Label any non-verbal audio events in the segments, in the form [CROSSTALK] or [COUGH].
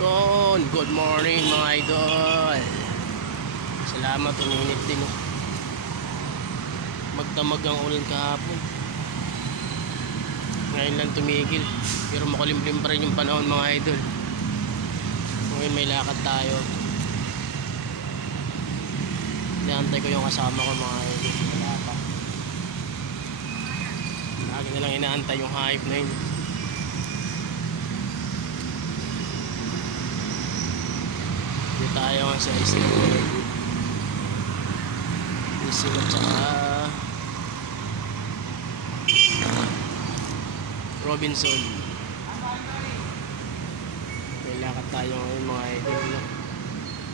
Yun, good morning mga idol. Salamat, uminit din. Oh. Magdamag ang ulan kahapon. Ngayon lang tumigil. Pero makulimlim pa rin yung panahon mga idol. Ngayon may lakad tayo. Inaantay ko yung kasama ko mga idol. Wala pa. Lagi na lang inaantay yung hype na yun. Dito tayo sa isip ko. Isip at saka Robinson. May lakad tayo ngayon mga idol.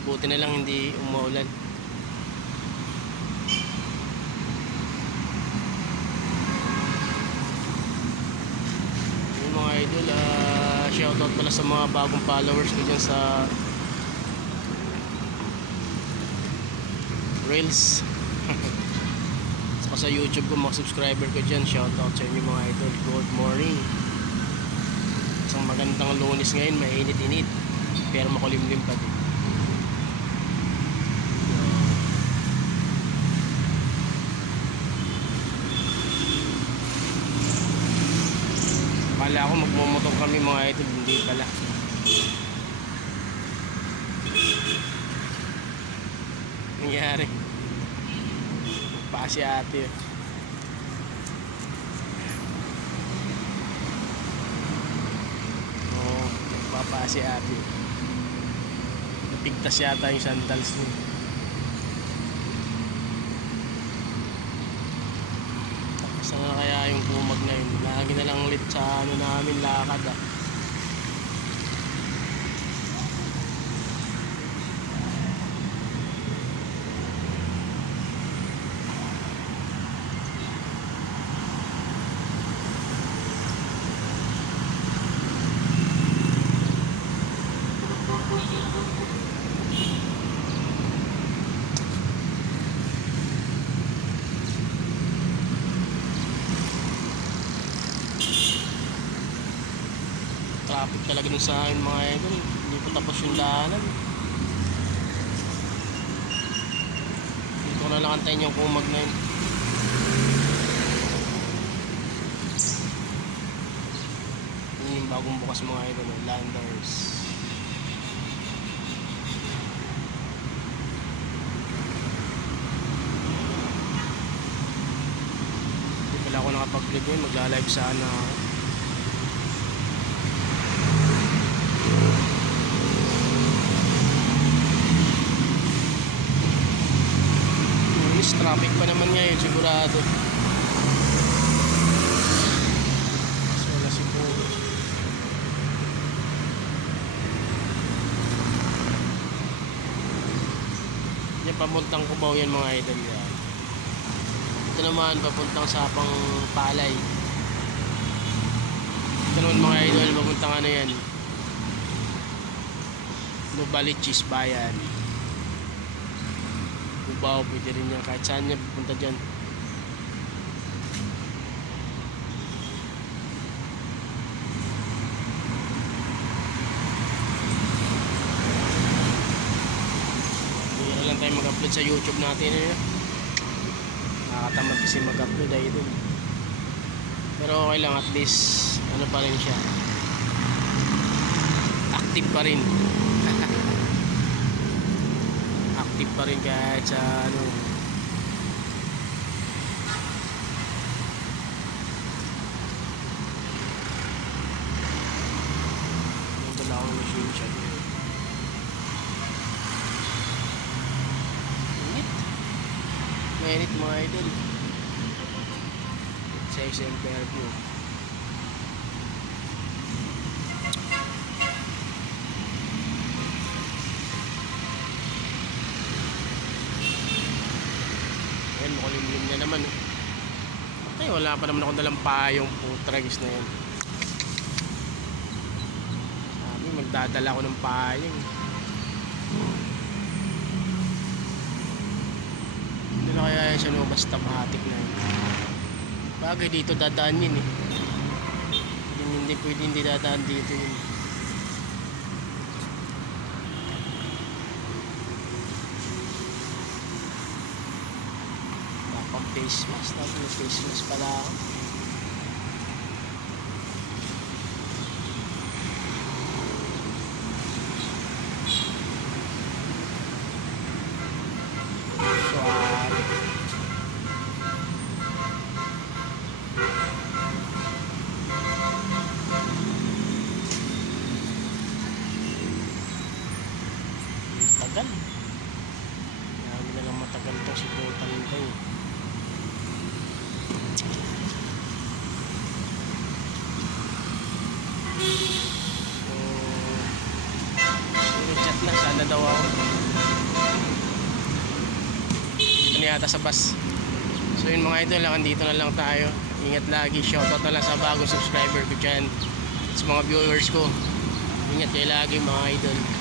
Buti na lang hindi umuulan. Yung mga idol, ah, shoutout pala sa mga bagong followers ko dyan sa Reels. [LAUGHS] Saka sa YouTube ko, mga subscriber ko dyan, shoutout sa inyo mga idol. Good morning. Isang magandang lunis ngayon, mainit-init. Pero makulimlim pa din. Kala ko magmumotor kami mga idol, hindi pala. Nangyari. Pa si ate. Oo, papa si ate. Napigtas yata yung sandals niya. Saan nga kaya yung kumag na yun? Lagi na lang ulit sa ano namin lakad ah. Traffic talaga dun sa akin mga idol. Hindi pa tapos yung daanan. Dito ko na lang antayin yung kumag na yun. Yun yung bagong bukas mga idol landers ngayon magla-live sana ako traffic pa naman ngayon sigurado. So, wala siguro. Yan, pamuntang Cubao yan mga idol yan. Ito naman, papuntang Sapang Palay. Ito naman mga idol, papuntang ano yan. Nubalichis Bayan. Cubao, pwede rin yan. Kahit saan niya pupunta dyan. Hindi lang tayo mag-upload sa YouTube natin. Eh. Nakakatamad kasi mag-upload ay dun. Pero okay lang at least ano pa rin siya. Active pa rin. [LAUGHS] active pa rin kahit sa ano nandala ako ng machine shop init mainit mga idol sa SM Fairview Ayan, makulimlim na naman. oh. Ay, wala pa naman akong dalang payong putragis na yan. Sabi, magdadala ako ng payong. na kaya sa loob basta mahatik na yun. Bagay dito dadaan yun eh. Yun, hindi pwede hindi dadaan dito yun. Kapag face mask na, face mask pala ako. Tagal. Marami na lang matagal itong si nito eh. So, chat na. Sana daw ako. Dito na yata sa bus. So yun mga idol, hanggang dito na lang tayo. Ingat lagi. Shoutout na lang sa bagong subscriber ko dyan. Sa mga viewers ko. Ingat kayo lagi mga idol.